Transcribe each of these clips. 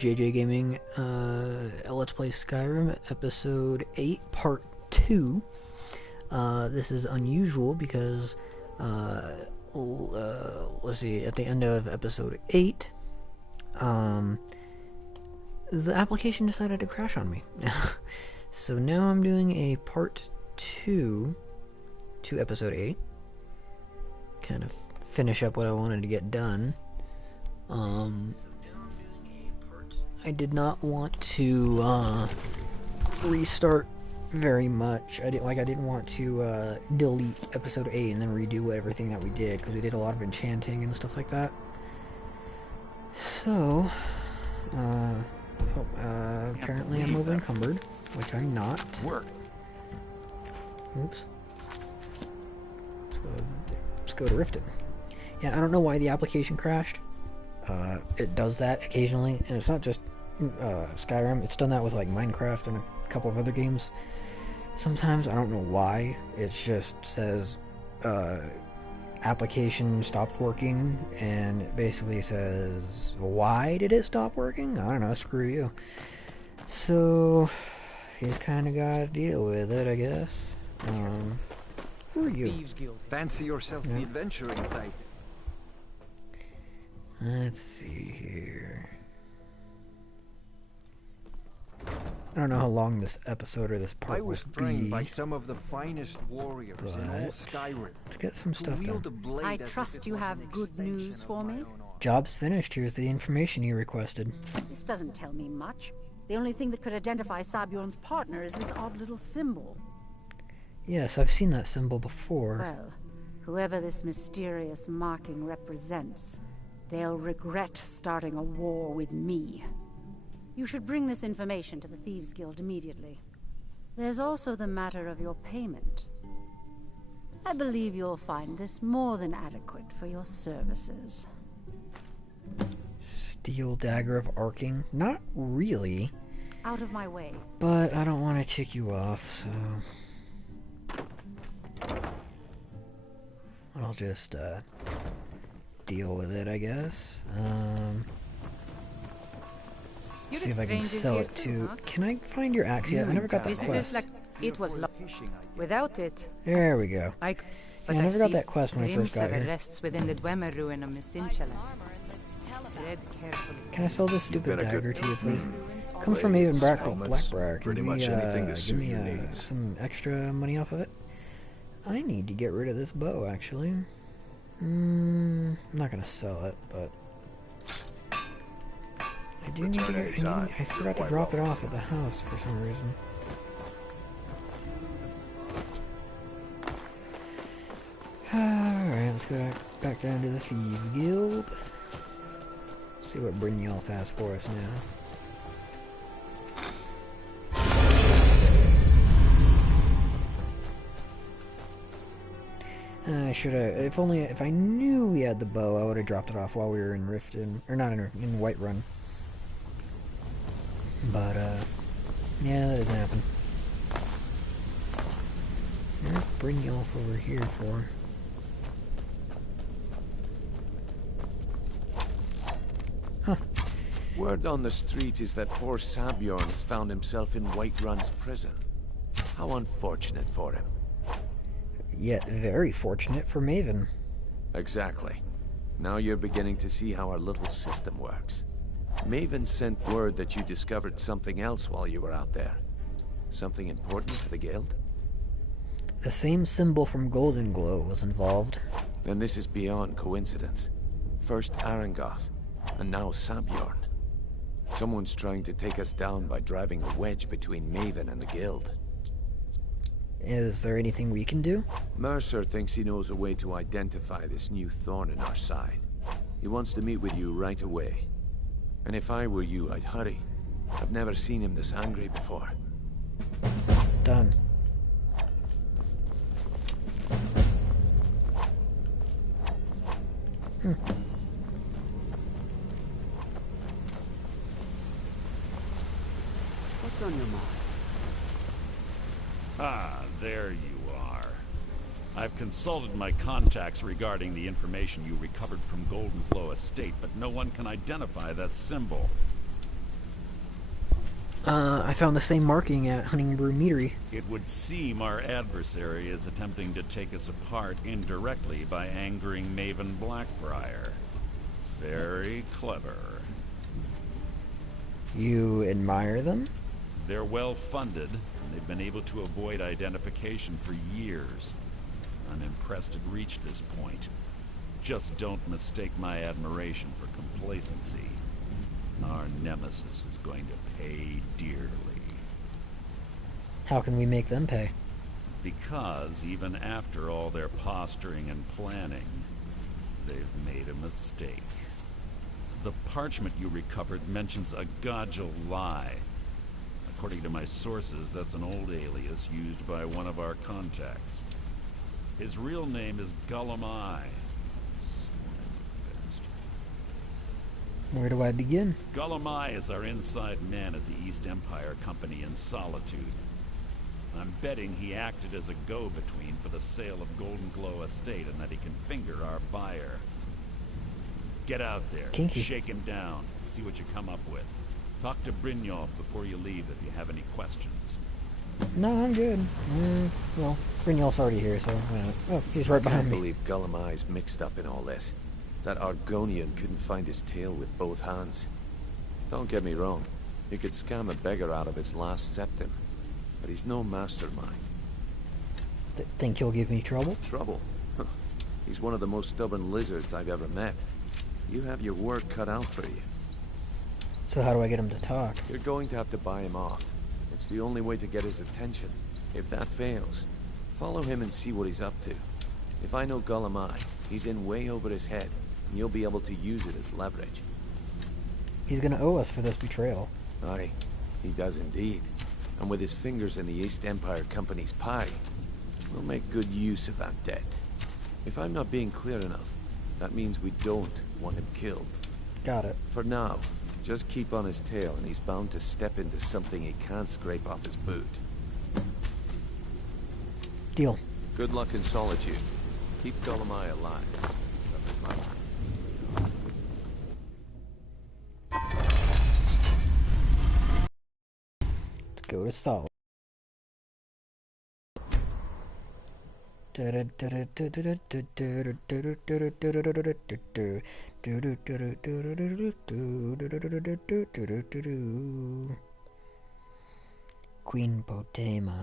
JJ Gaming, Let's Play Skyrim, Episode 8, Part 2. This is unusual because, let's see, at the end of Episode 8, the application decided to crash on me. So now I'm doing a Part 2 to Episode 8. Kind of finish up what I wanted to get done. I did not want to restart very much. I didn't want to delete episode 8 and then redo everything that we did, because we did a lot of enchanting and stuff like that. So, apparently I'm over encumbered, which I'm not. Oops. Let's go to Riften. Yeah, I don't know why the application crashed. It does that occasionally, and it's not just Skyrim. It's done that with like Minecraft and a couple of other games. Sometimes I don't know why. It just says application stopped working, and it basically says, why did it stop working? I don't know, screw you. So you just kind of gotta deal with it, I guess. Who are you? Thieves Guild. Fancy yourself the adventuring type. Let's see here. I don't know how long this episode or this part will be. I was trained by some of the finest warriors in all Skyrim. Let's get some stuff done. I trust you have good news for me. Job's finished. Here's the information you requested. This doesn't tell me much. The only thing that could identify Sabjorn's partner is this odd little symbol. Yes, I've seen that symbol before. Well, whoever this mysterious marking represents, they'll regret starting a war with me. You should bring this information to the Thieves Guild immediately. There's also the matter of your payment. I believe you'll find this more than adequate for your services. Steel Dagger of Arcing? Not really. Out of my way. But I don't want to tick you off, so... I'll just, deal with it, I guess. See if I can sell it to... Huh? Can I find your axe yet? I never got that quest. It was without it. There we go. I never got that quest when I first got here. Rests within the Dwemer ruin of Messinchela. Can I sell this stupid dagger to you, please? Comes from Maven Blackbriar. Can give me some extra money off of it? I need to get rid of this bow, actually. I'm not gonna sell it, but I do need to get. I forgot to drop it off at the house for some reason. Alright, let's go back down to the Thieves Guild. See what Brynjolf has for us now. I should have. If I knew we had the bow, I would have dropped it off while we were in Riften, or not in Whiterun. But yeah, that didn't happen. Where's Brynjolf over here for? Huh. Word on the street is that poor Sabjorn has found himself in Whiterun's prison. How unfortunate for him. Yet very fortunate for Maven. Exactly. Now you're beginning to see how our little system works. Maven sent word that you discovered something else while you were out there. Something important for the guild? The same symbol from Golden Glow was involved. Then this is beyond coincidence. First Arangoth, and now Sabjorn. Someone's trying to take us down by driving a wedge between Maven and the guild. Is there anything we can do? Mercer thinks he knows a way to identify this new thorn in our side. He wants to meet with you right away. And if I were you, I'd hurry. I've never seen him this angry before. Done. What's on your mind? Ah, there you are. I've consulted my contacts regarding the information you recovered from Golden Glow Estate, but no one can identify that symbol. I found the same marking at Hunting Brew Meadery. It would seem our adversary is attempting to take us apart indirectly by angering Maven Blackbriar. Very clever. You admire them? They're well funded, and they've been able to avoid identification for years. I'm impressed it reached this point. Just don't mistake my admiration for complacency. Our nemesis is going to pay dearly. How can we make them pay? Because even after all their posturing and planning, they've made a mistake. The parchment you recovered mentions a Godjal lie. According to my sources, that's an old alias used by one of our contacts. His real name is Gullum. Where do I begin? Gullum is our inside man at the East Empire Company in Solitude. I'm betting he acted as a go-between for the sale of Golden Glow Estate and that he can finger our buyer. Get out there, Kinky. shake him down, and see what you come up with. Talk to Brynjolf before you leave if you have any questions. No, I'm good. Well, Brynjolf's already here, so... oh, he's right I behind can't me. believe Gullum is mixed up in all this. That Argonian couldn't find his tail with both hands. Don't get me wrong. You could scam a beggar out of his last septim. But he's no mastermind. Think he'll give me trouble? Trouble? Huh. He's one of the most stubborn lizards I've ever met. You have your work cut out for you. So how do I get him to talk? You're going to have to buy him off. It's the only way to get his attention. If that fails, follow him and see what he's up to. If I know Gullum, he's in way over his head, and you'll be able to use it as leverage. He's gonna owe us for this betrayal. Aye, he does indeed. And with his fingers in the East Empire Company's pie, we'll make good use of that debt. If I'm not being clear enough, that means we don't want him killed. Got it. For now, just keep on his tail and he's bound to step into something he can't scrape off his boot. Deal. Good luck in Solitude. Keep Gullum alive. Let's go to Sol. Queen Potema.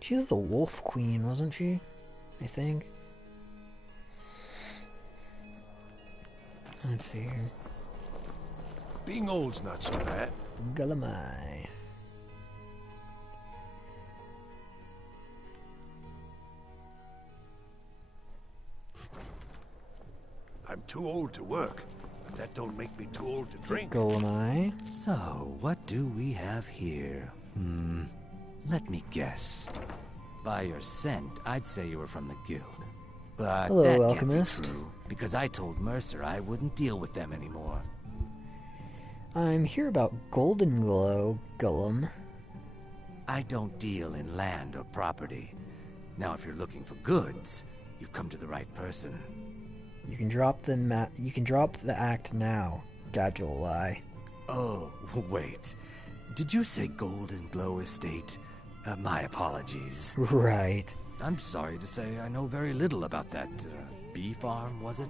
She's the Wolf Queen, wasn't she? I think. Let's see here. Being old's not so bad. Gullum. I'm too old to work, but that don't make me too old to drink. Gullum. So, what do we have here? Let me guess. By your scent, I'd say you were from the guild. But Hello, that alchemist. can't be true, because I told Mercer I wouldn't deal with them anymore. I'm here about Golden Glow, Gullum. I don't deal in land or property. Now, if you're looking for goods, you've come to the right person. You can drop the act now, Gadgel. Oh, wait. Did you say Golden Glow Estate? My apologies. Right. I'm sorry to say I know very little about that, bee farm, was it?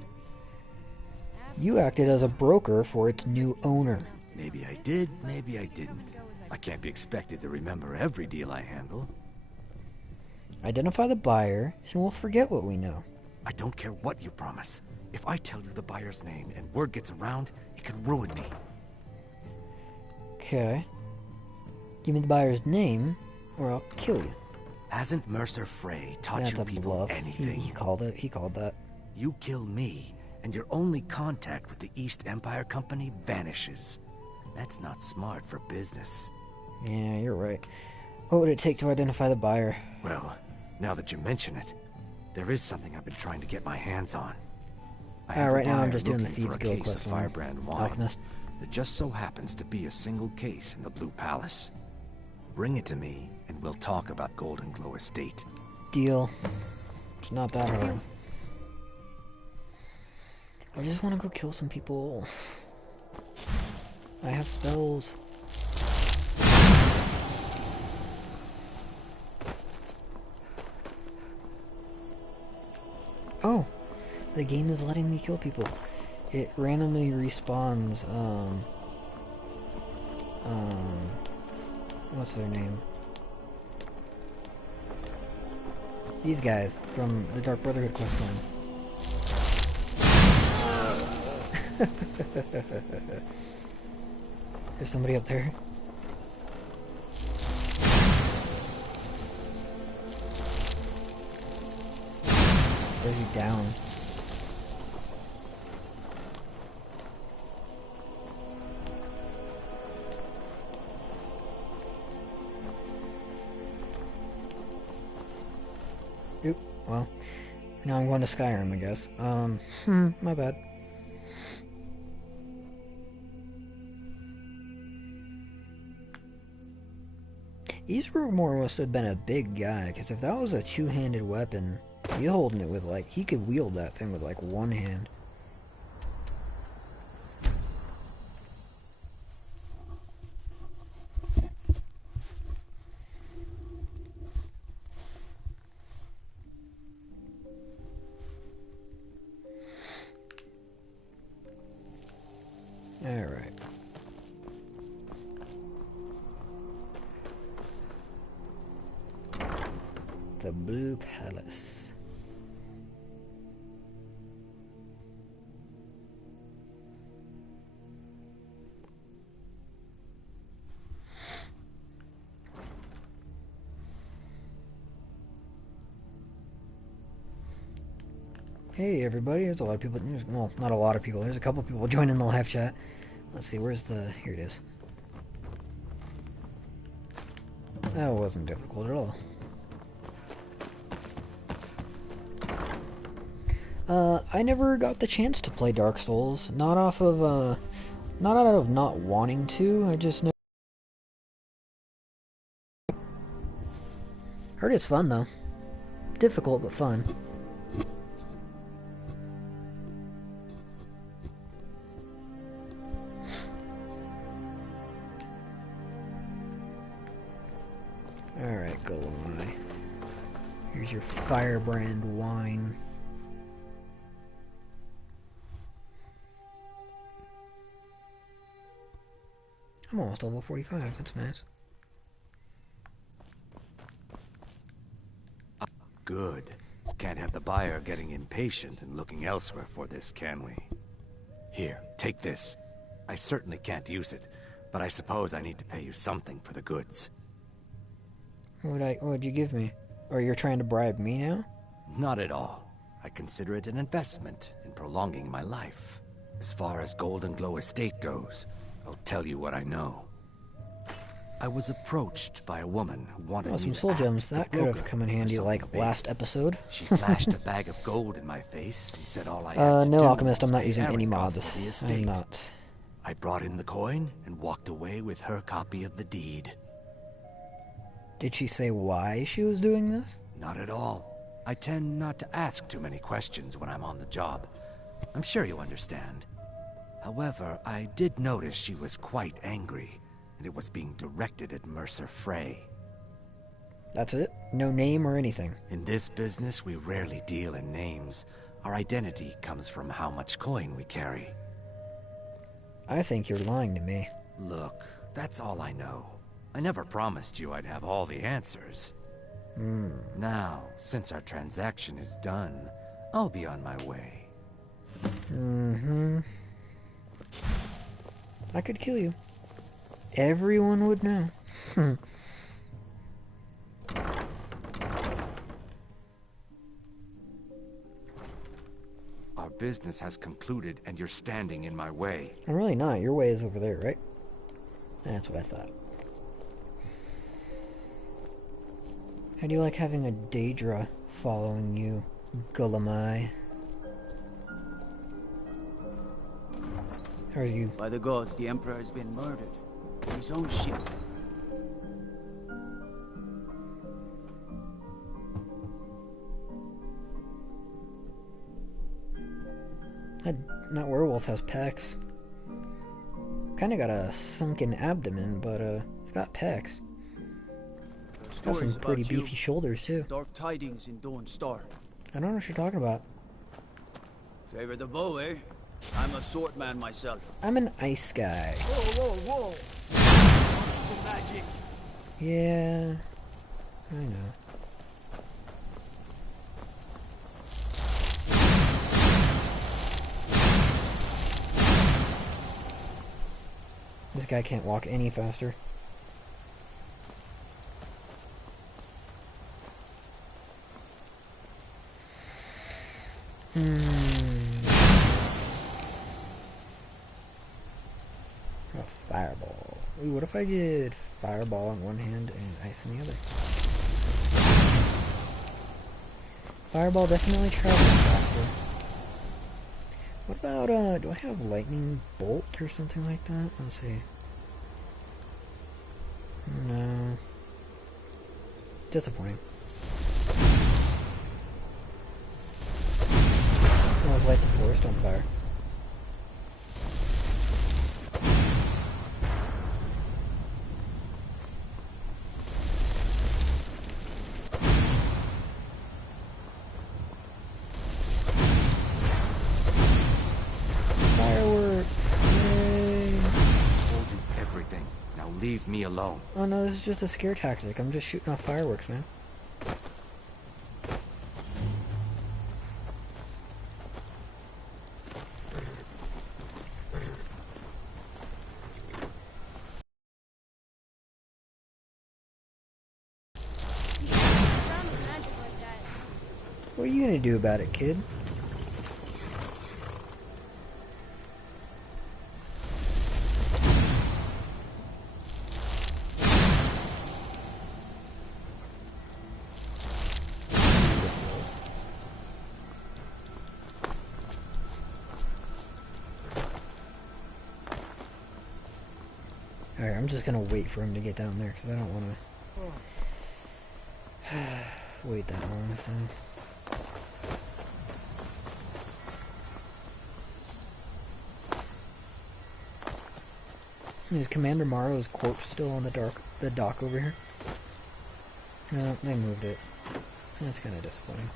You acted as a broker for its new owner. Maybe I did, maybe I didn't. I can't be expected to remember every deal I handle. Identify the buyer, and we'll forget what we know. I don't care what you promise. If I tell you the buyer's name and word gets around, it could ruin me. Okay. Give me the buyer's name, or I'll kill you. Hasn't Mercer Frey taught That's you a people bluff. anything? He called it. He called that. You kill me, and your only contact with the East Empire Company vanishes. That's not smart for business. Yeah, you're right. What would it take to identify the buyer? Well, now that you mention it, there is something I've been trying to get my hands on. I have a Right now I'm buyer just doing the looking for Thieves a Guild case of quest line. Firebrand wine. Alchemist. There just so happens to be a single case in the Blue Palace. Bring it to me, and we'll talk about Golden Glow Estate. Deal. It's not that hard. I just want to go kill some people. I have spells. Oh, the game is letting me kill people. It randomly respawns, what's their name? These guys from the Dark Brotherhood quest line. There's somebody up there. Where's he down? Oop, well, now I'm going to Skyrim, I guess. My bad. Eastmore must have been a big guy, because if that was a two-handed weapon, he holding it with, like, he could wield that thing with, like, one hand. Alright. The Blue Palace. Hey everybody, there's a lot of people, well, not a lot of people, there's a couple people joining the live chat. Let's see, where's the, here it is. That wasn't difficult at all. I never got the chance to play Dark Souls, not out of not wanting to, I just never... Heard it's fun though. Difficult, but fun. Alright, go away. Here's your firebrand wine. I'm almost level 45, that's nice. Good. Can't have the buyer getting impatient and looking elsewhere for this, can we? Here, take this. I certainly can't use it, but I suppose I need to pay you something for the goods. What'd you give me? Or you're trying to bribe me now? Not at all. I consider it an investment in prolonging my life. As far as Golden Glow Estate goes, I'll tell you what I know. I was approached by a woman who wanted me some to soul act gems. as the That could have broker come in for handy, something like, big. last episode. She flashed a bag of gold in my face and said all I had to no, do Alchemist, I'm was not pay using any Eric off mods. for the I'm estate. not. I brought in the coin and walked away with her copy of the deed. Did she say why she was doing this? Not at all. I tend not to ask too many questions when I'm on the job. I'm sure you understand. However, I did notice she was quite angry, and it was being directed at Mercer Frey. That's it? No name or anything? In this business, we rarely deal in names. Our identity comes from how much coin we carry. I think you're lying to me. Look, that's all I know. I never promised you I'd have all the answers. Now, since our transaction is done, I'll be on my way. I could kill you. Everyone would know. Our business has concluded and you're standing in my way. I'm really not. Your way is over there, right? That's what I thought. How do you like having a Daedra following you, Gulamai? How are you? By the gods, the Emperor has been murdered. In his own ship. That werewolf has pecs. Kinda got a sunken abdomen, but I've got pecs. Got some Stories pretty about you. beefy shoulders too. Dark tidings in Dawn Star. I don't know what you're talking about. Favor the bow, eh? I'm a sword man myself. I'm an ice guy. Whoa, whoa, whoa! Magic. Yeah, I know. This guy can't walk any faster. A fireball. Ooh, what if I did fireball in one hand and ice in the other? Fireball definitely travels faster. What about, do I have lightning bolt or something like that? Let's see. No. Disappointing. I was light the forest on fire. Leave me alone. Oh no, this is just a scare tactic. I'm just shooting off fireworks, man. What are you gonna do about it, kid? Alright, I'm just gonna wait for him to get down there, because I don't want to wait that long, so... Is Commander Morrow's quote still on the dock over here? No, they moved it. That's kind of disappointing.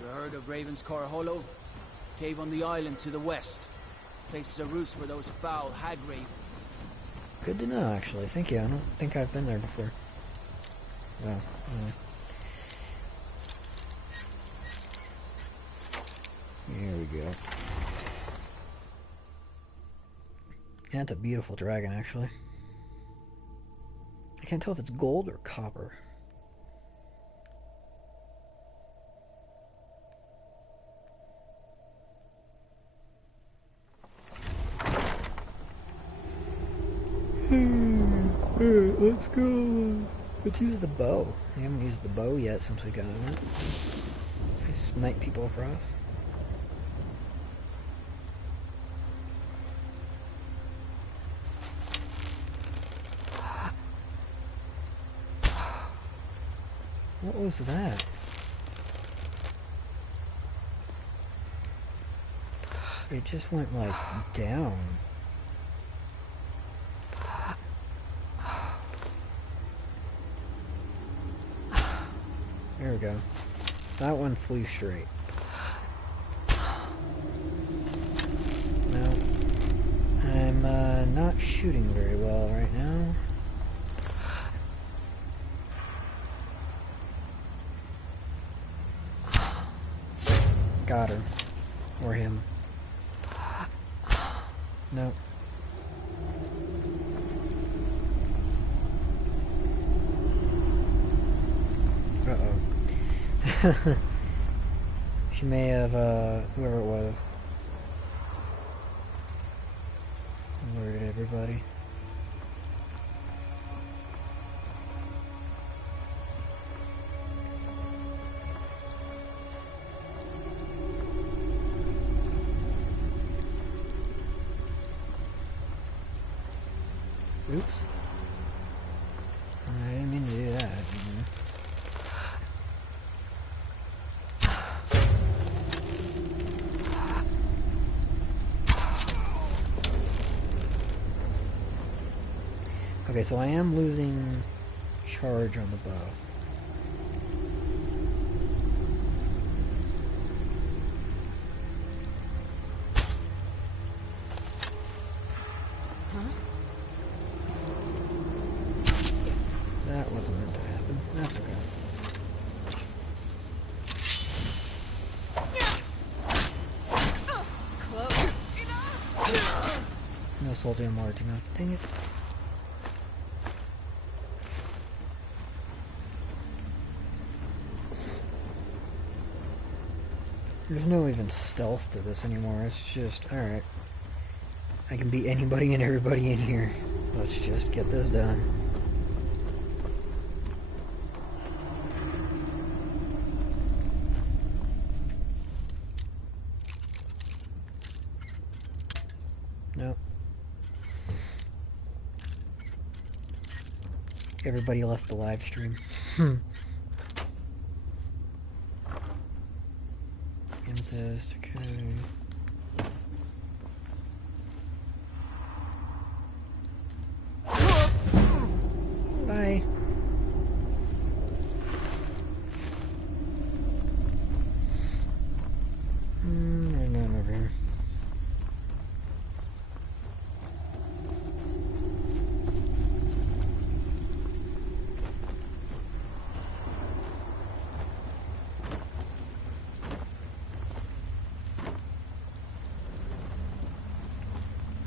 You heard of Ravenscar Hollow? Cave on the island to the west. Places a roost for those foul hag ravens. Good to know, actually. Thank you. I don't think I've been there before. Well, here we go. Yeah, it's a beautiful dragon, actually. I can't tell if it's gold or copper. Alright, let's go. Let's use the bow. I haven't used the bow yet since we got it. I snipe people across. What was that? It just went like down. There we go. That one flew straight. No. I'm not shooting very well right now. Got her. Or him. No. Uh-oh. She may have, whoever it was, alerted everybody. Oops. I didn't mean to do that. Okay, so I am losing charge on the bow. That wasn't meant to happen. That's okay. No salty and large enough. Dang it. There's no even stealth to this anymore. It's just, alright. I can beat anybody and everybody in here. Let's just get this done. Nope. Everybody left the live stream. Amethyst, okay. Bye. There's none over here.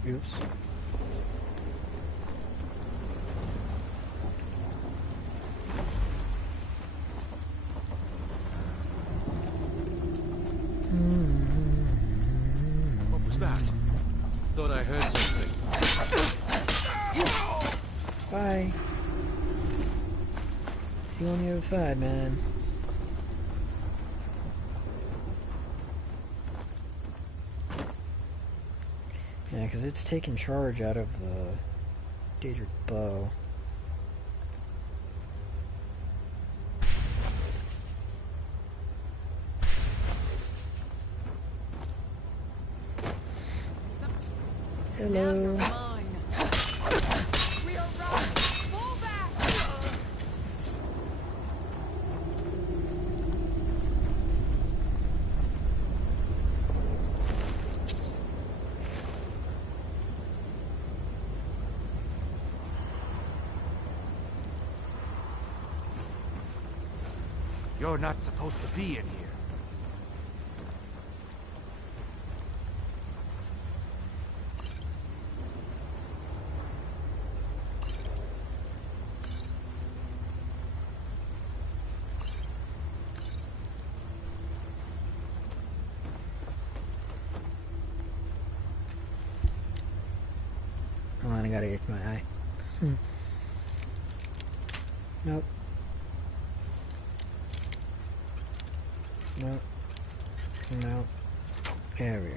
Oops. What was that? Thought I heard something. Bye. See you on the other side, man. Yeah, because it's taking charge out of the Daedric bow. Hello. You're not supposed to be in here. Hold on, I gotta itch my eye. Nope. Nope. Nope. There we go.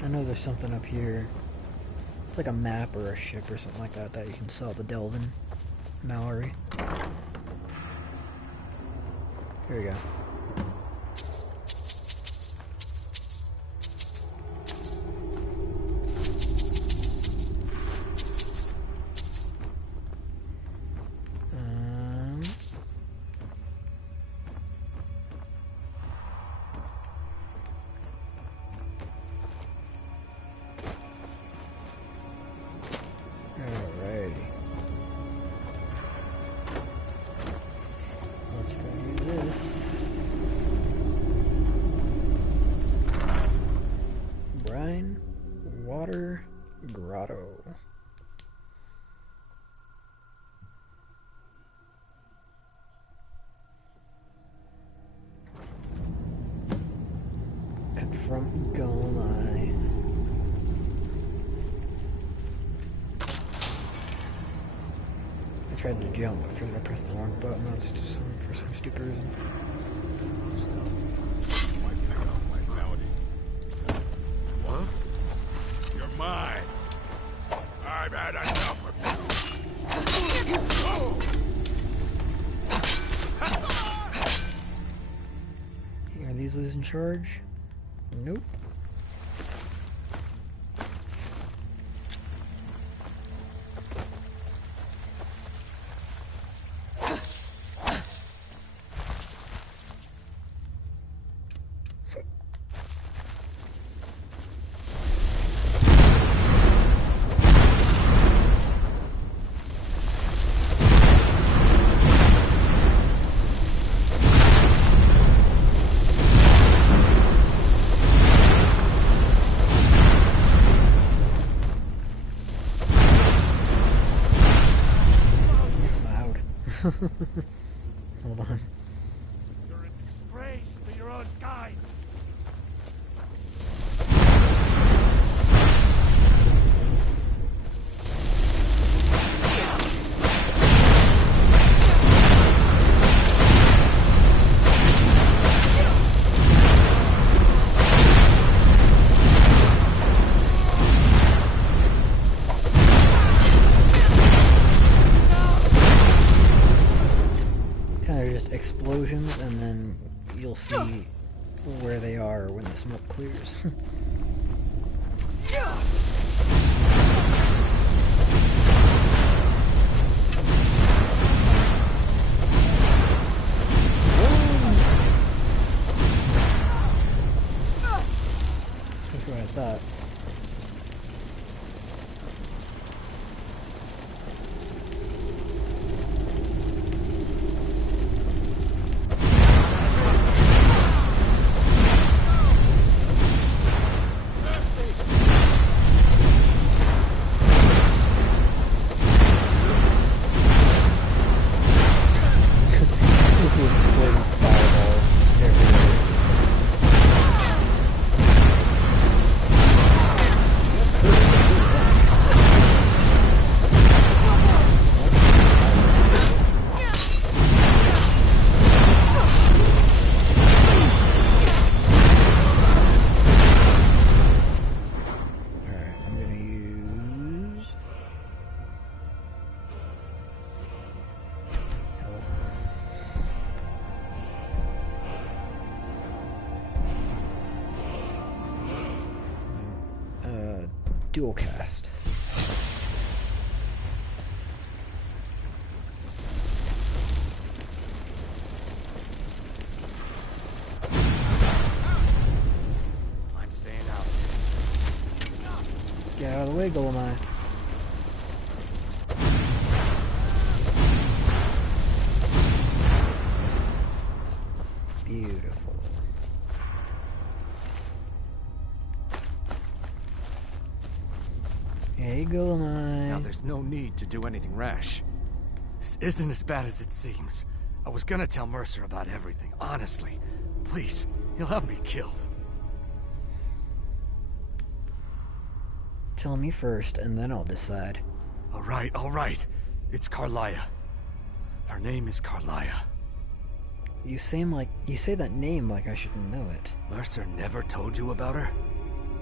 I know there's something up here. It's like a map or a ship or something like that that you can sell to Delvin Mallory. Here we go. Alrighty. Let's go do this. Brine Water Grotto. Confront Golai. tried to jump, I figured I pressed the wrong button. That's just for some stupid reason. What? You're mine. I've had enough of you. Are these losing charge? Nope. Hold on. You're a disgrace to your own kind. Explosions, and then you'll see where they are when the smoke clears. That's what I thought. Dual cast. I'm staying out. Get out of the way, Golem. Beautiful. Hey, Golem. Now there's no need to do anything rash. This isn't as bad as it seems. I was gonna tell Mercer about everything, honestly. Please, he'll have me killed. Tell me first, and then I'll decide. All right. It's Carlia. Her name is Carlia. You say that name like I should know it. Mercer never told you about her?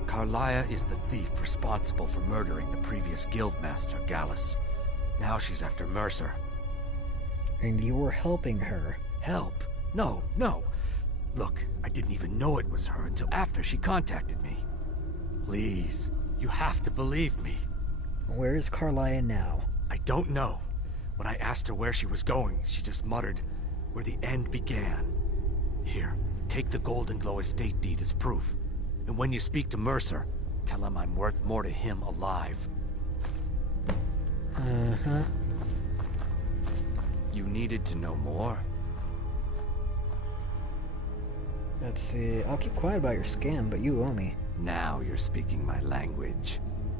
Carlia is the thief responsible for murdering the previous guildmaster, Gallus. Now she's after Mercer. And you were helping her. Help? No. Look, I didn't even know it was her until after she contacted me. Please, you have to believe me. Where is Carlia now? I don't know. When I asked her where she was going, she just muttered, "Where the end began." Here, take the Golden Glow estate deed as proof. And when you speak to Mercer, tell him I'm worth more to him alive. Uh-huh. You needed to know more? Let's see. I'll keep quiet about your scam, but you owe me. Now you're speaking my language.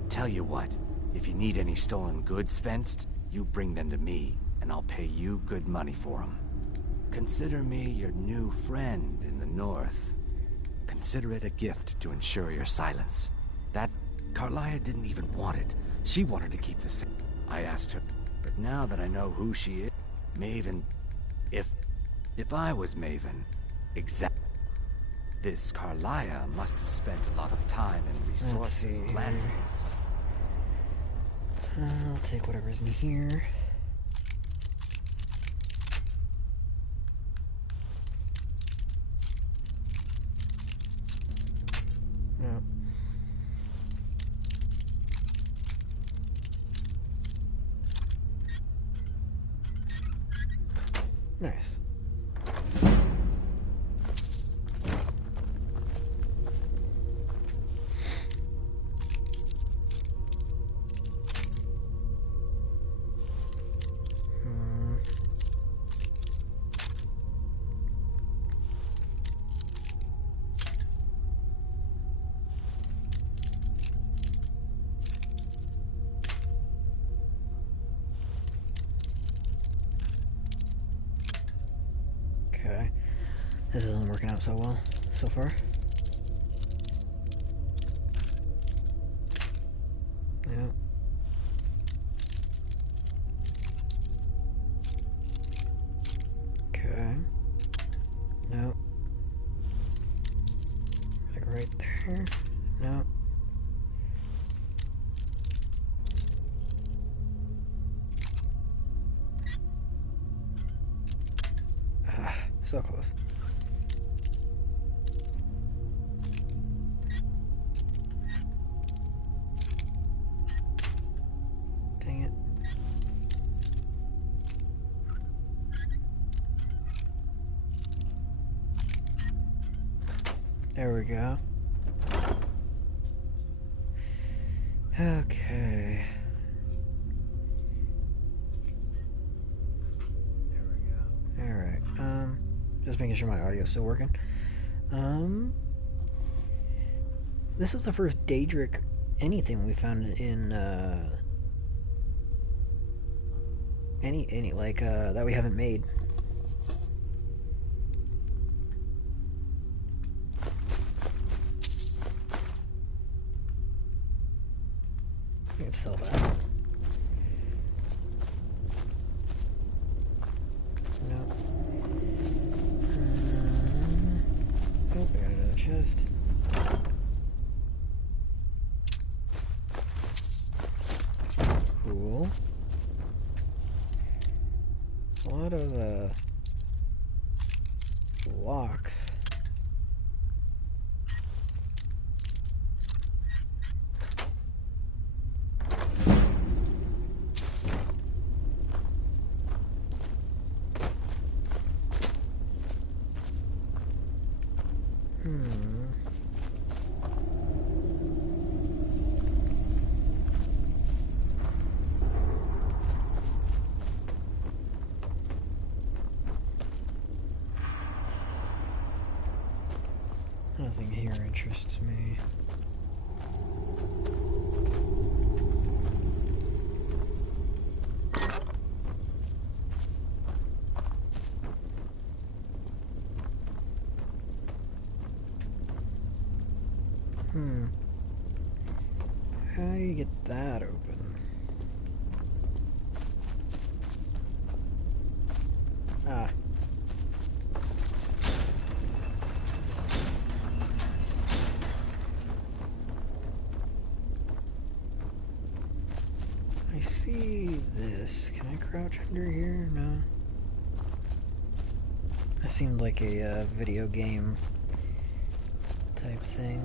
Tell you what, if you need any stolen goods fenced, you bring them to me, and I'll pay you good money for them. Consider me your new friend in the north. Consider it a gift to ensure your silence. That Carlia didn't even want it. She wanted to keep the same. I asked her, But now that I know who she is, Maven, if I was Maven, this Carlia must have spent a lot of time and resources planning this. I'll take whatever's in here. No. Nice. Okay. This isn't working out so well so far. Yeah. Okay. No. Like right there. No. Ah, so close. Dang it. There we go. Okay. There we go. Alright, just making sure my audio's still working. This is the first Daedric anything we found in, any like, that we haven't made. I can sell that. No. Oh, we got another chest. Cool. A lot of, locks. Nothing here interests me. How do you get that open? Ah. I see this. Can I crouch under here? No. That seemed like a video game type thing.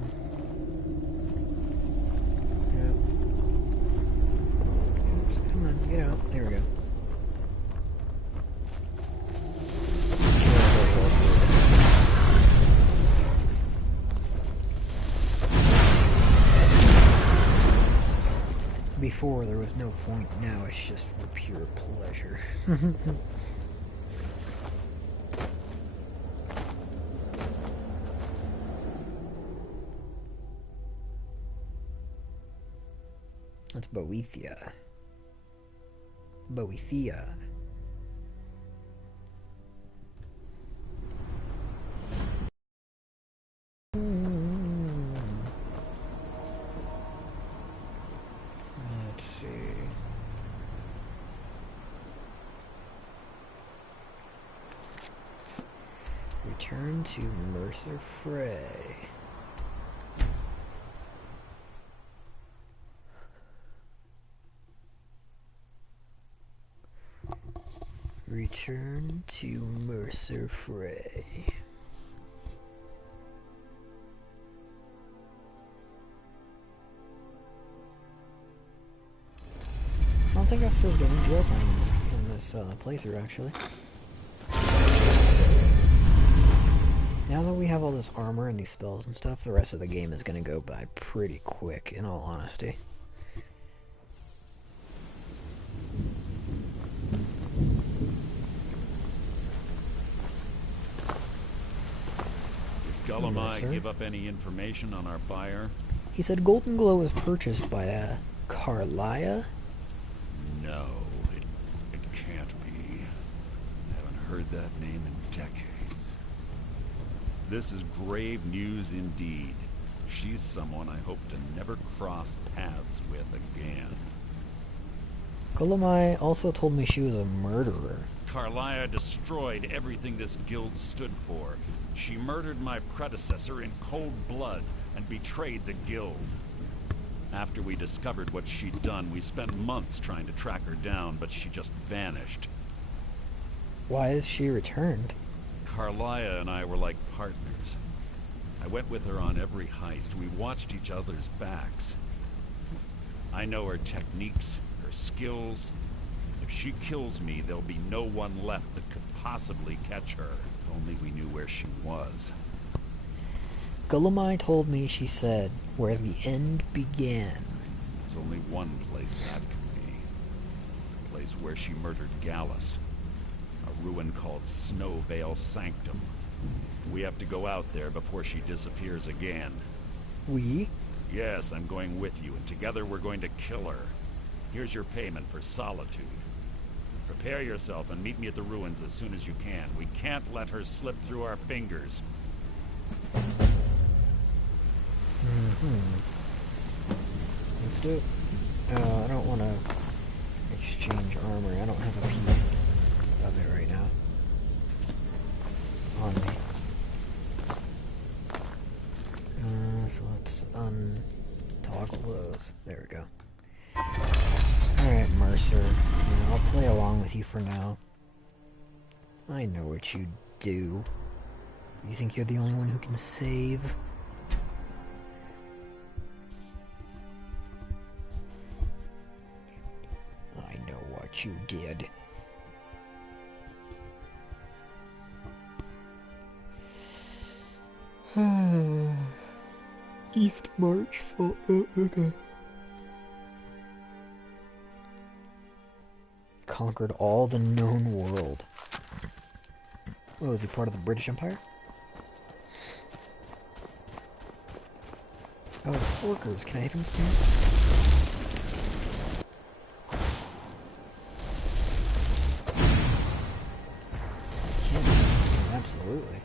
Yep. Oops, come on, get out. There we go. Before there was no point, now it's just for pure pleasure. That's Boethia. Boethia. Let's see. Return to Mercer Frey. Return to Mercer Frey. I don't think I've served any jail time in this playthrough, actually. Now that we have all this armor and these spells and stuff, the rest of the game is going to go by pretty quick, in all honesty. Did Gullumai give up any information on our buyer? He said Golden Glow was purchased by a Carlia? No, it can't be. Haven't heard that name in decades. This is grave news indeed. She's someone I hope to never cross paths with again. Golumai also told me she was a murderer. Carlia destroyed everything this guild stood for. She murdered my predecessor in cold blood and betrayed the guild. After we discovered what she'd done, we spent months trying to track her down, but she just vanished. Why is she returned? Carlia and I were like partners. I went with her on every heist. We watched each other's backs. I know her techniques, her skills. If she kills me, there'll be no one left that could possibly catch her. If only we knew where she was. Gullumai told me she said where the end began. There's only one place that can be. The place where she murdered Gallus. A ruin called Snowvale Sanctum. We have to go out there before she disappears again. We? Yes, I'm going with you, and together we're going to kill her. Here's your payment for solitude. Prepare yourself and meet me at the ruins as soon as you can. We can't let her slip through our fingers. Let's do it. I don't want to exchange armor. I don't have a piece of it right now on me. So let's untoggle those. There we go. Alright, Mercer. Yeah, I'll play along with you for now. I know what you do. You think you're the only one who can save? I know what you did. East March fall. Okay. Conquered all the known world. Oh, is he part of the British Empire? Oh, workers. Can I hit him? Absolutely.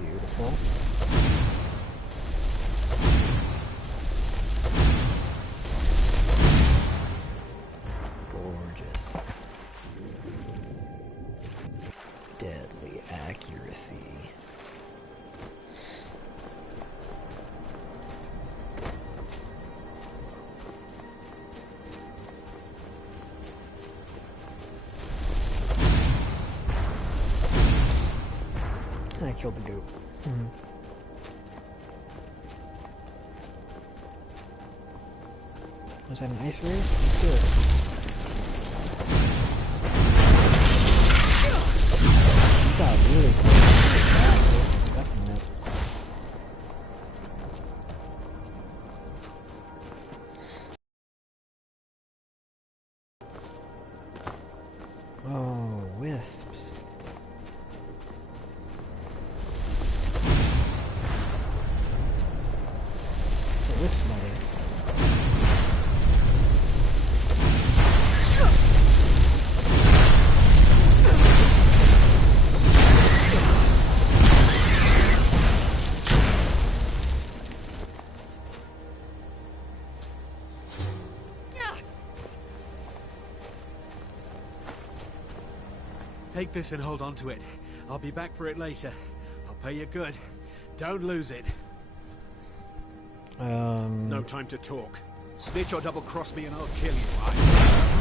Beautiful. Gorgeous. Deadly accuracy. I killed the goat. Was that an ice raid? Let's do it. You got really close. I wasn't expecting that. Oh, wisps. Wisp mother. Take this and hold on to it. I'll be back for it later. I'll pay you good. Don't lose it. No time to talk. Snitch or double-cross me and I'll kill you.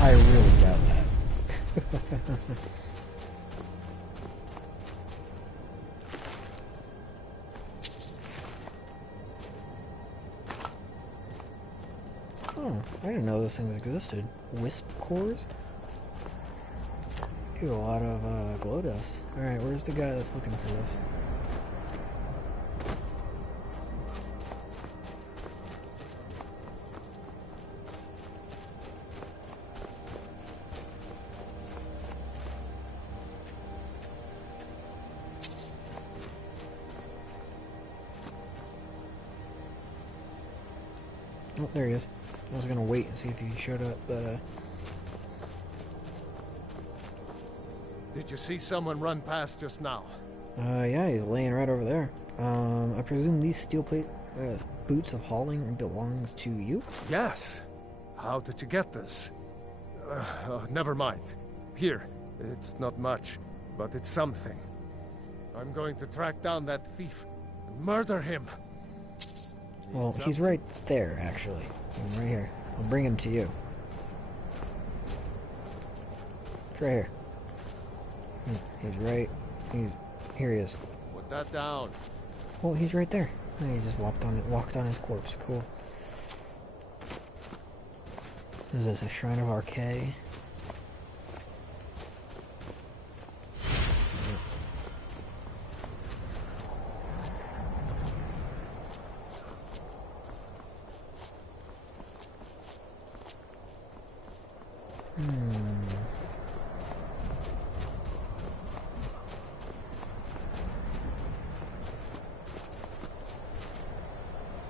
I really doubt that. Oh, I didn't know those things existed. Wisp cores? Do a lot of glow dust. Alright, where's the guy that's looking for this? Oh, there he is. I was gonna wait and see if he showed up, but Did you see someone run past just now? yeah, he's laying right over there. I presume these steel plate boots of hauling belongs to you? Yes. How did you get this? Never mind. Here, it's not much, but it's something. I'm going to track down that thief and murder him. Well, he's right there, actually. Right here. I'll bring him to you. It's right here. Here he is. Put that down. Well, he's right there. And he just walked on his corpse. Cool. Is this a Shrine of Archay?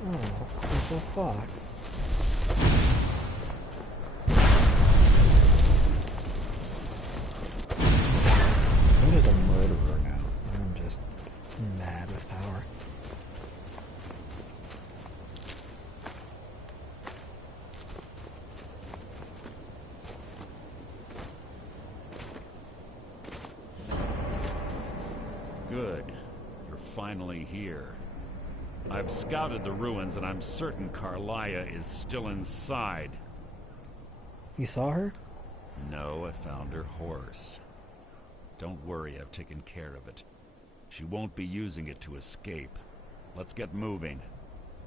Oh, it's a fox. I'm just a murderer now. I'm just mad with power. Good. You're finally here. I've scouted the ruins, and I'm certain Carlia is still inside. You saw her? No, I found her horse. Don't worry, I've taken care of it. She won't be using it to escape. Let's get moving.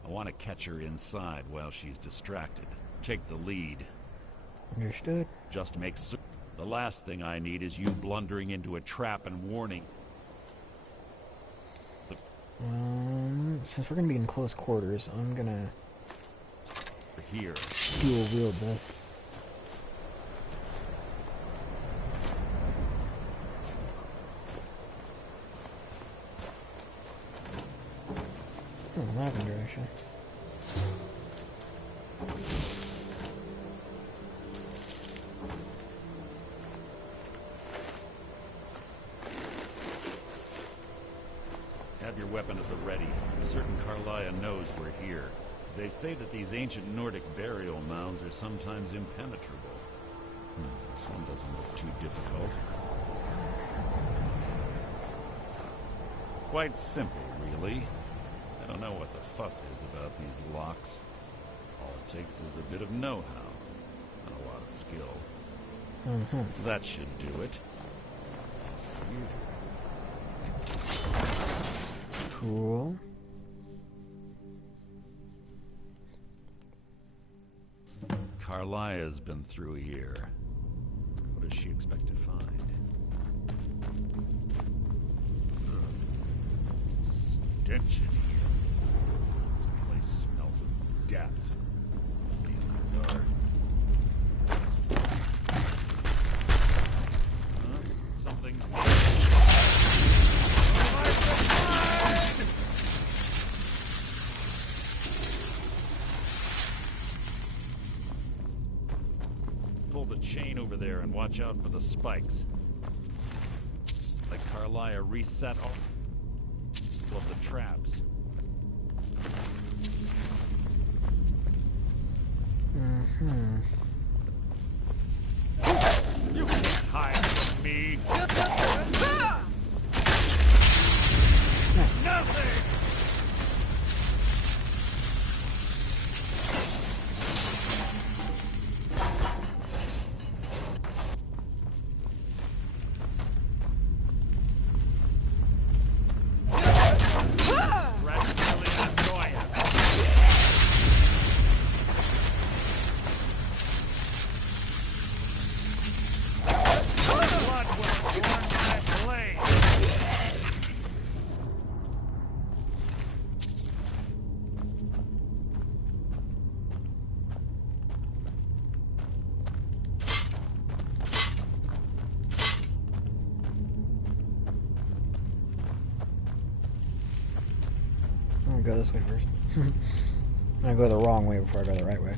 I want to catch her inside while she's distracted. Take the lead. Understood. Just make certain. The last thing I need is you blundering into a trap and warning. Since we're gonna be in close quarters, I'm gonna here dual wield this. Oh, lavender actually. Have your weapon at the ready. I'm certain Carlia knows we're here. They say that these ancient Nordic burial mounds are sometimes impenetrable. This one doesn't look too difficult. Quite simple, really. I don't know what the fuss is about these locks. All it takes is a bit of know-how and a lot of skill. That should do it. Cool. Carlia's been through here. What does she expect to find? Stench in here. This place smells of death. Only in the dark. Something. Pull the chain over there and watch out for the spikes. Like Carlia reset all of the traps. You can't hide from me. go this way first. I go the wrong way before I go the right way.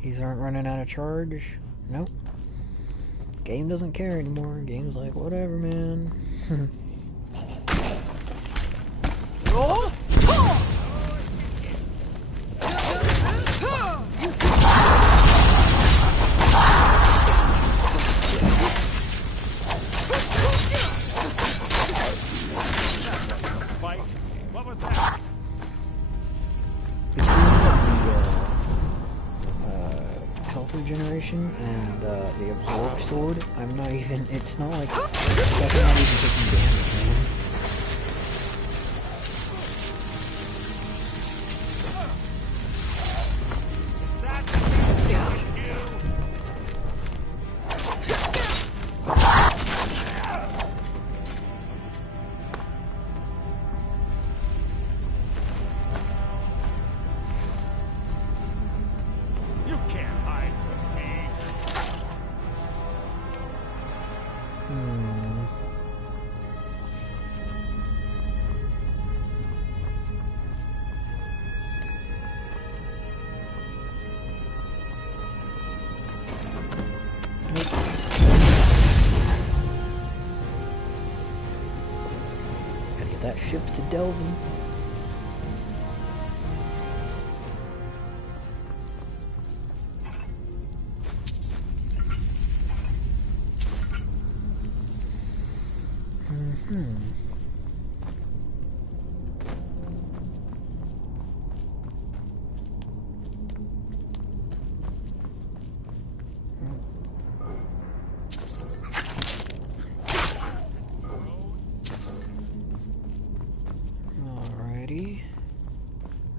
These aren't running out of charge. Nope. Game doesn't care anymore. Game's like, whatever, man. Roll! What was that? Health regeneration and the absorb sword, I'm not even, it's not like, I'm not even taking damage, man. That ship to Delvin.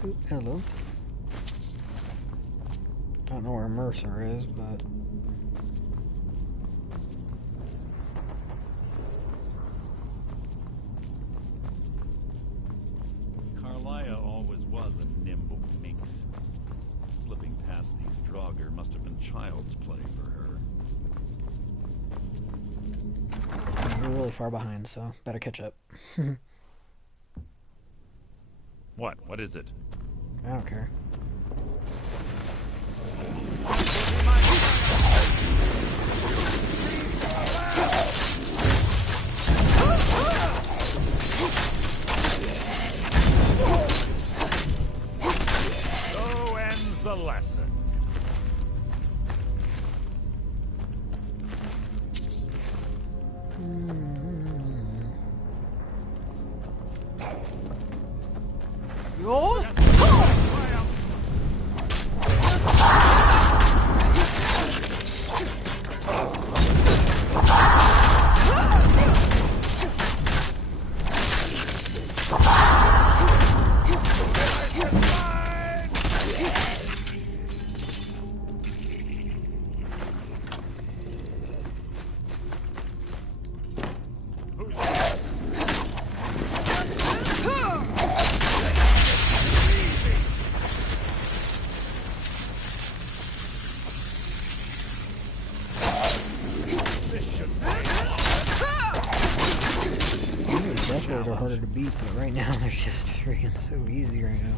Ooh, hello. Don't know where Mercer is, but... Carlia always was a nimble minx. Slipping past these Draugr must have been child's play for her. We're really far behind, so better catch up. What? What is it? I don't care. So ends the lesson. Are harder to beat, but right now they're just freaking so easy right now.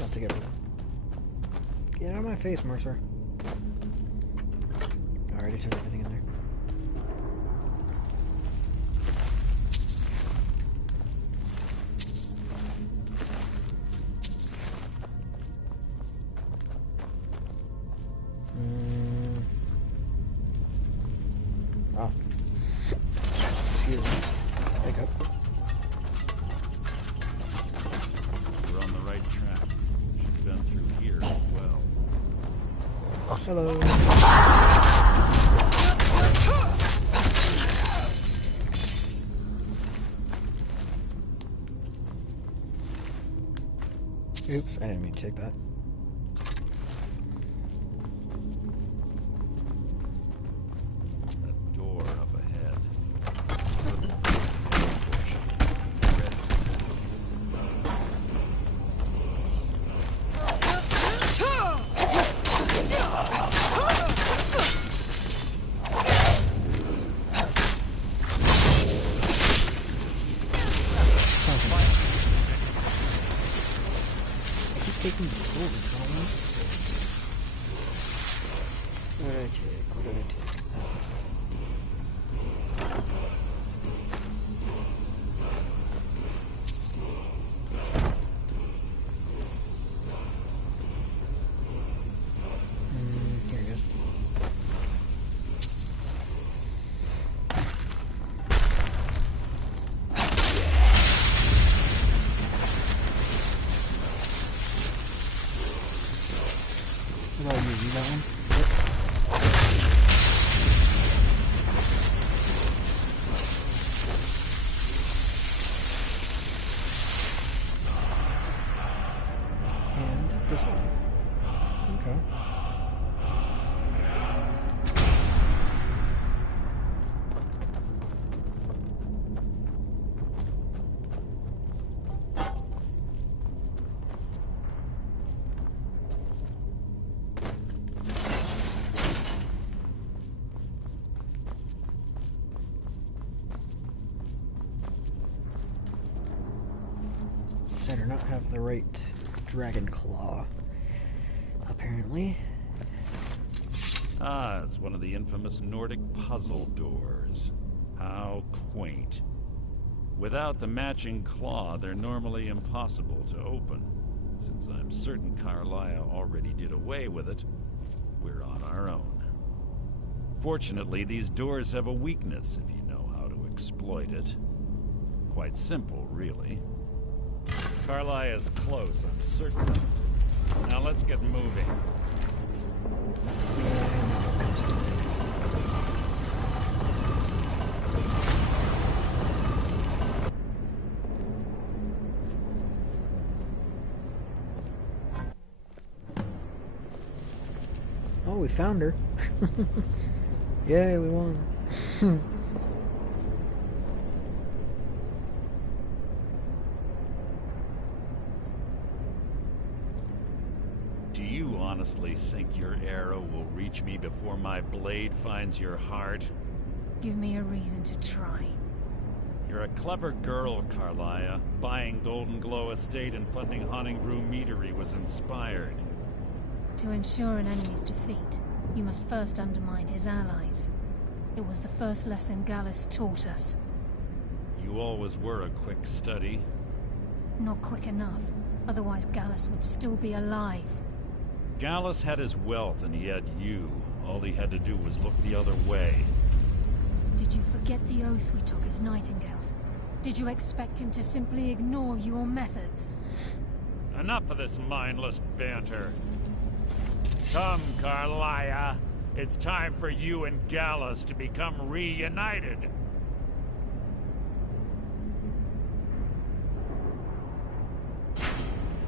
I'll take everything. Get out of my face, Mercer. I already took everything in there. Hello. Oops, I didn't mean to take that. That door up ahead. Taking the sword, what did I take? What did I take? Here it is. What about you? You got one? And this one. Okay. I do not have the right dragon claw, apparently. Ah, it's one of the infamous Nordic puzzle doors. How quaint. Without the matching claw, they're normally impossible to open. Since I'm certain Carlia already did away with it, we're on our own. Fortunately, these doors have a weakness if you know how to exploit it. Quite simple, really. Carlia is close, I'm certain. Now let's get moving. Oh, we found her. Yay, we won. Do you honestly think your arrow will reach me before my blade finds your heart? Give me a reason to try. You're a clever girl, Carlia. Buying Golden Glow Estate and funding Honningbrew Meadery was inspired. To ensure an enemy's defeat, you must first undermine his allies. It was the first lesson Gallus taught us. You always were a quick study. Not quick enough. Otherwise Gallus would still be alive. Gallus had his wealth and he had you. All he had to do was look the other way. Did you forget the oath we took as Nightingales? Did you expect him to simply ignore your methods? Enough of this mindless banter. Come, Carlia. It's time for you and Gallus to become reunited.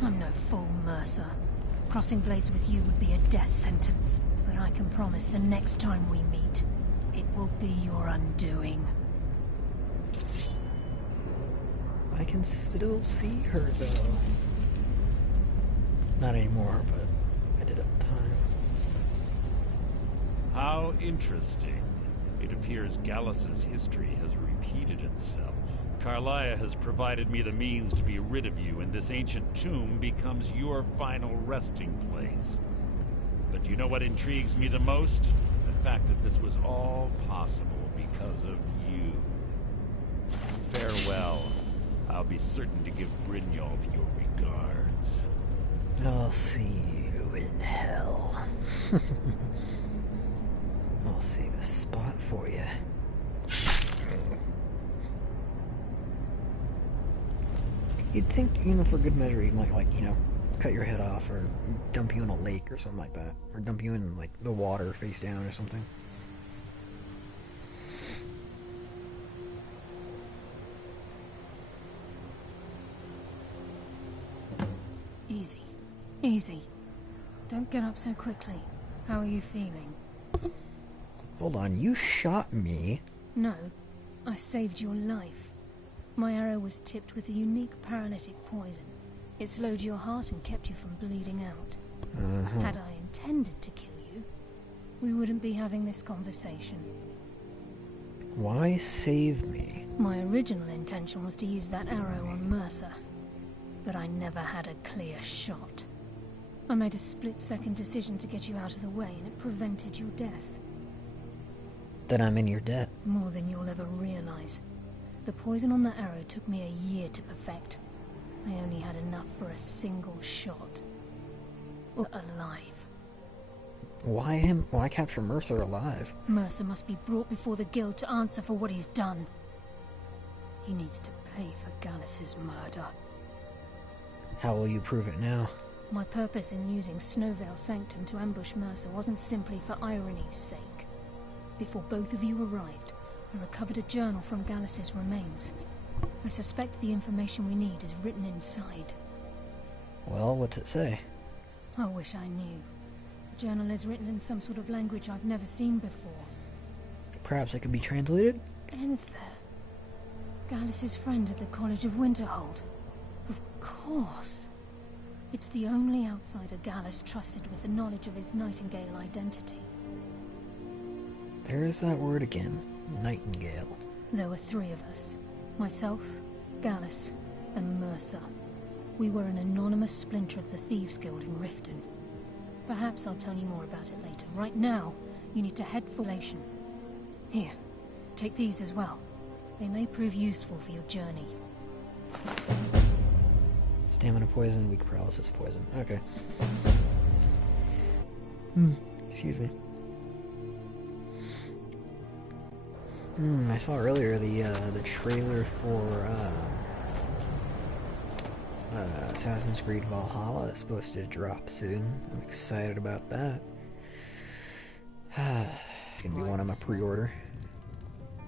I'm no fool, Mercer. Crossing blades with you would be a death sentence. But I can promise the next time we meet, it will be your undoing. I can still see her, though. Not anymore, but I did at the time. How interesting. It appears Gallus's history has repeated itself. Carlia has provided me the means to be rid of you, and this ancient tomb becomes your final resting place. But you know what intrigues me the most? The fact that this was all possible because of you. Farewell. I'll be certain to give Brynjolf your regards. I'll see you in hell. I'll save a spot for you. You'd think, for good measure, he might, cut your head off or dump you in a lake or something like that. Or dump you in, the water face down or something. Easy. Easy. Don't get up so quickly. How are you feeling? Hold on, you shot me? No. I saved your life. My arrow was tipped with a unique paralytic poison. It slowed your heart and kept you from bleeding out. Had I intended to kill you, we wouldn't be having this conversation. Why save me? My original intention was to use that arrow on Mercer, but I never had a clear shot. I made a split-second decision to get you out of the way, and it prevented your death. Then I'm in your debt. More than you'll ever realize. The poison on that arrow took me a year to perfect. I only had enough for a single shot. Alive. Why him? Why capture Mercer alive? Mercer must be brought before the guild to answer for what he's done. He needs to pay for Gallus's murder. How will you prove it now? My purpose in using Snowvale Sanctum to ambush Mercer wasn't simply for irony's sake. Before both of you arrived, I recovered a journal from Gallus's remains. I suspect the information we need is written inside. Well, what's it say? I wish I knew. The journal is written in some sort of language I've never seen before. Perhaps it could be translated? Enther. Gallus's friend at the College of Winterhold. Of course. It's the only outsider Gallus trusted with the knowledge of his Nightingale identity. There's that word again. Nightingale. There were three of us. Myself, Gallus, and Mercer. We were an anonymous splinter of the Thieves Guild in Riften. Perhaps I'll tell you more about it later. Right now, you need to head for Lation. Here, take these as well. They may prove useful for your journey. Stamina poison, weak paralysis poison. Okay. Excuse me. I saw earlier the trailer for Assassin's Creed Valhalla is supposed to drop soon. I'm excited about that. It's gonna be one on my pre-order.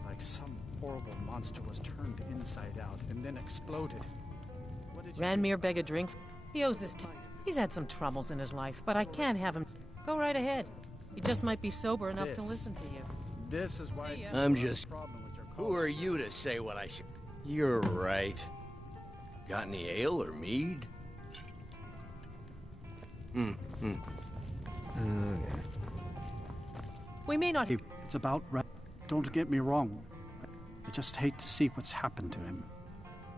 Like some horrible monster was turned inside out and then exploded. Ranmir beg a drink? He owes this time. He's had some troubles in his life, but I can't have him. Go right ahead. He just might be sober enough to listen to you. This is why I'm just... Who are you to say what I should... You're right. Got any ale or mead? Okay. We may not... It's about... Don't get me wrong. I just hate to see what's happened to him.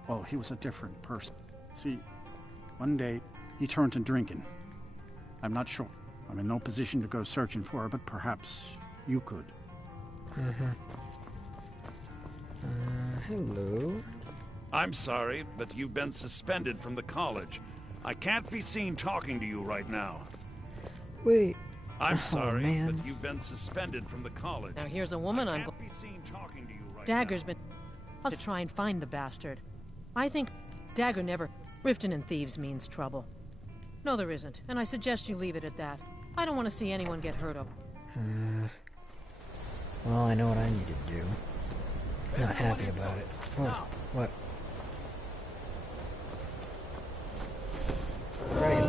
Well, he was a different person. See, one day, he turned to drinking. I'm not sure. I'm in no position to go searching for her, but perhaps you could. Hello. I'm sorry, but you've been suspended from the college. I can't be seen talking to you right now. Wait. I'm sorry, man. but you've been suspended from the college. Now here's a woman I'm... Can't be seen talking to you right Dagger's been... to try and find the bastard. I think Dagger never... Riften and thieves means trouble. No, there isn't, and I suggest you leave it at that. I don't want to see anyone get hurt. Well, I know what I need to do. Not happy about it. What? Right.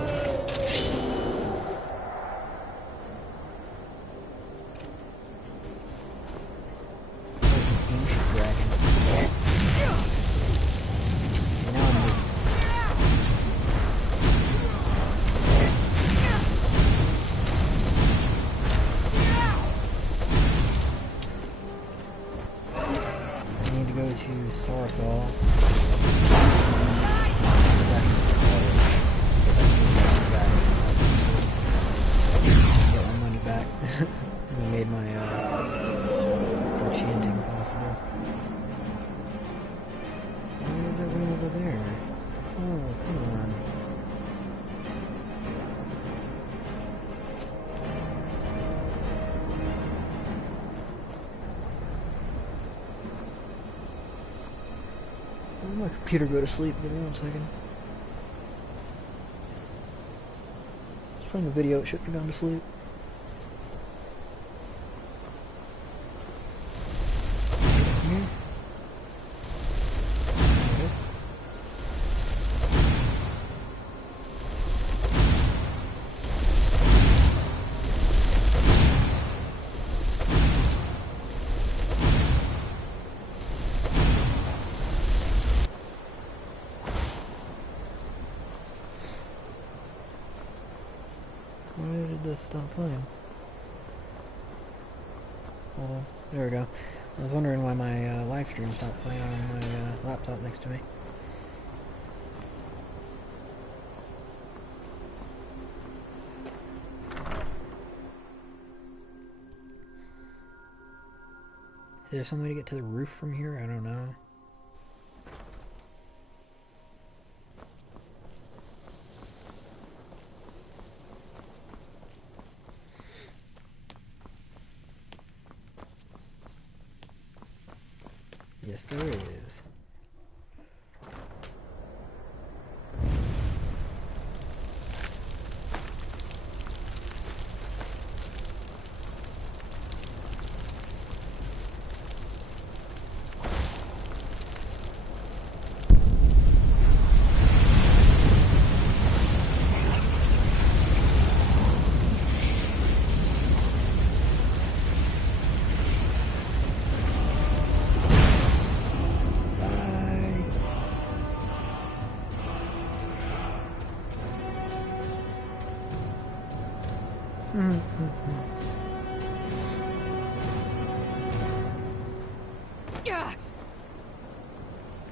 My computer go to sleep. Give me 1 second. It's playing the video. It shouldn't have gone to sleep. Here. Why did this stop playing? Oh, there we go. I was wondering why my live stream stopped playing on my laptop next to me. Is there some way to get to the roof from here? I don't know. Yes, there is.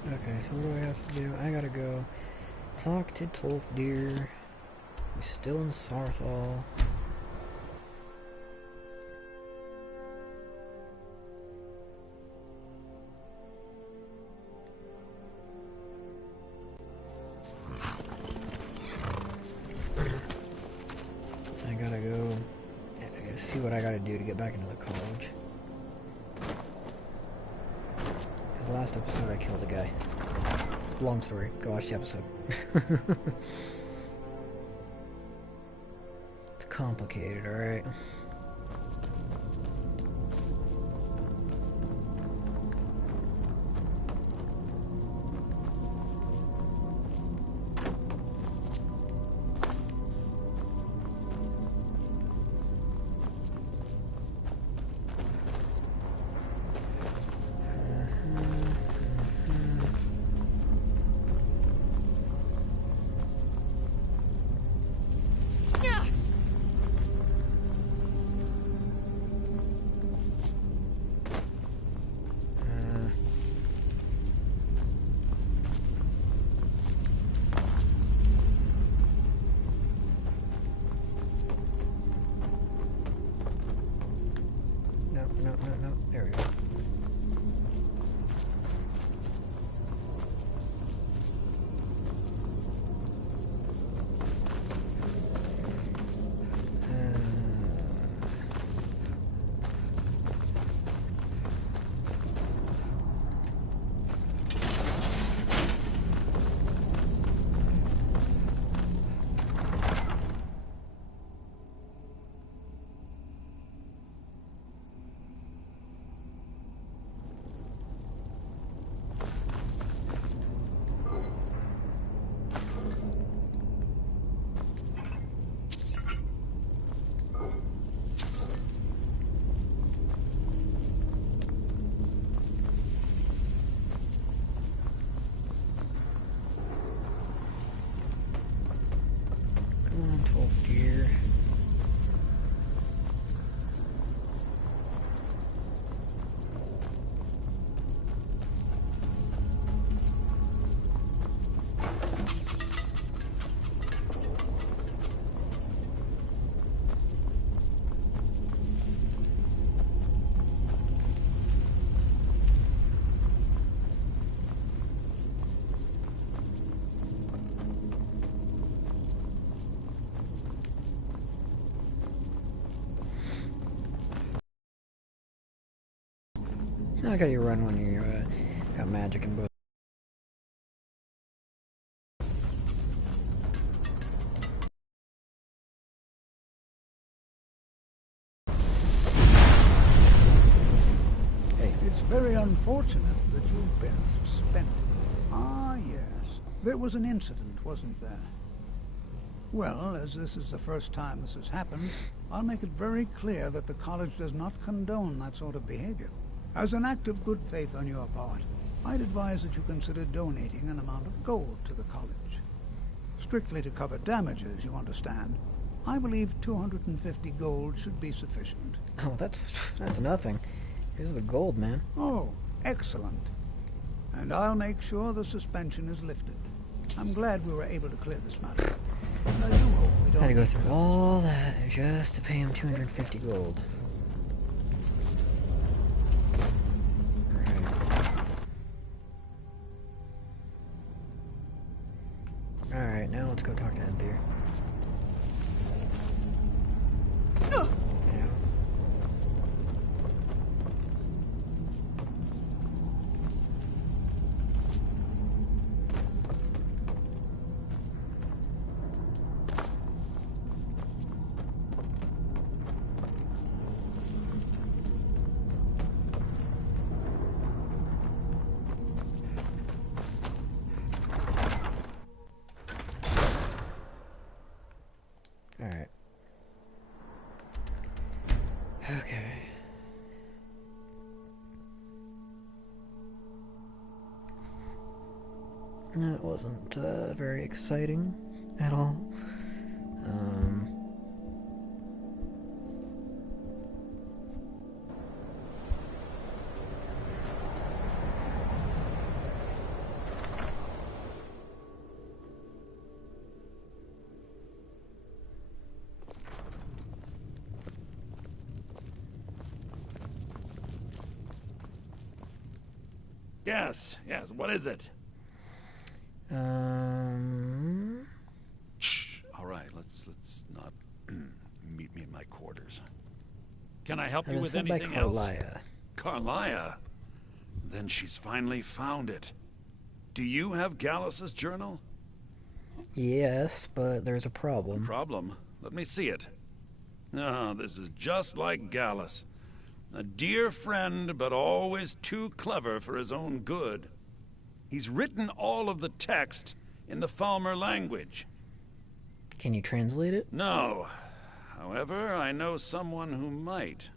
Okay, so what do I have to do? I gotta go talk to Tolfdir, who's still in Sarthal. I gotta go see what I gotta do to get back into the college. Because last episode I killed a guy. Long story. Go watch the episode. It's complicated, alright? like how you run when you got magic and both. It's very unfortunate that you've been suspended. Ah, yes. There was an incident, wasn't there? Well, as this is the first time this has happened, I'll make it very clear that the college does not condone that sort of behavior. As an act of good faith on your part, I'd advise that you consider donating an amount of gold to the college. Strictly to cover damages, you understand. I believe 250 gold should be sufficient. Oh, that's nothing. Here's the gold, man. Oh, excellent. And I'll make sure the suspension is lifted. I'm glad we were able to clear this matter. And I do hope we don't... Had to go through all that just to pay him 250 gold. Alright, now let's go talk to Enthir. Alright. Okay. That wasn't very exciting at all. Yes, what is it? Shh. All right, let's not meet me in my quarters. Can I help you with anything else? Carlia? Then she's finally found it. Do you have Gallus's journal? Yes, but there's a problem. Problem? Let me see it. Ah, this is just like Gallus. A dear friend, but always too clever for his own good. He's written all of the text in the Falmer language. Can you translate it? No. However, I know someone who might.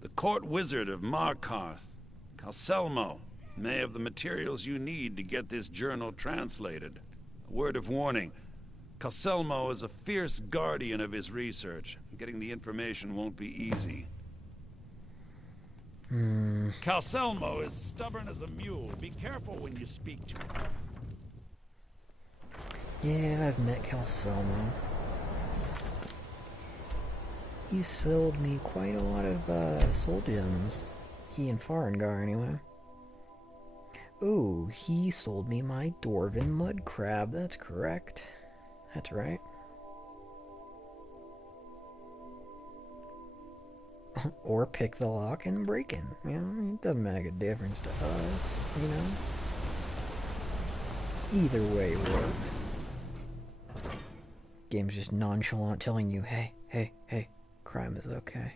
The court wizard of Markarth, Calselmo, may have the materials you need to get this journal translated. A word of warning. Calselmo is a fierce guardian of his research. Getting the information won't be easy. Calselmo is stubborn as a mule. Be careful when you speak to him. Yeah, I've met Calselmo. He sold me quite a lot of soul gems. He and Farengar, anyway. Ooh, he sold me my Dwarven mud crab. That's correct. That's right. Or pick the lock and break in. You know, it doesn't make a difference to us, you know? Either way works. Game's just nonchalant telling you, hey, crime is okay.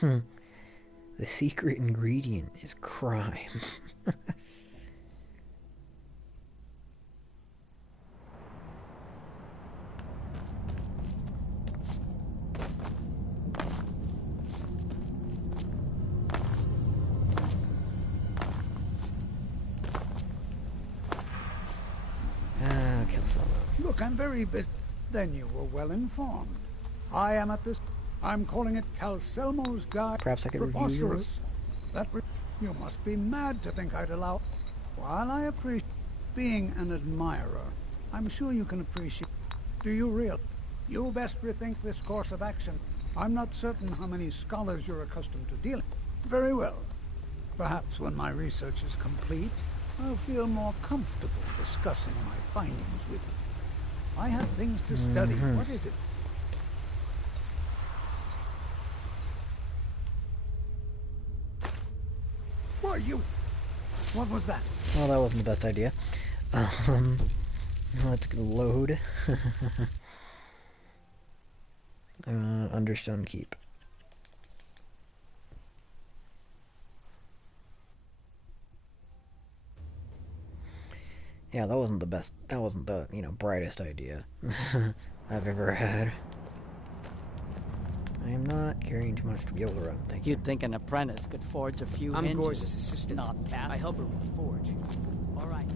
The secret ingredient is crime. Look, I'm very busy. Then you were well informed. I am at this... I'm calling it Calselmo's Guide. Perhaps I could review your work? You must be mad to think I'd allow... While I appreciate being an admirer, I'm sure you can appreciate... Do you realize? You best rethink this course of action. I'm not certain how many scholars you're accustomed to dealing. Very well. Perhaps when my research is complete, I'll feel more comfortable discussing my findings with you. I have things to study. What is it? are you? What was that? Well, that wasn't the best idea. Let's load. Understone Keep. Yeah, that wasn't the best. That wasn't the, brightest idea I've ever had. I am not carrying too much to be able to run. Thank you. You'd think an apprentice could forge a few I'm hinges. Gorse's assistant. Not cast. I help her with the forge. All right.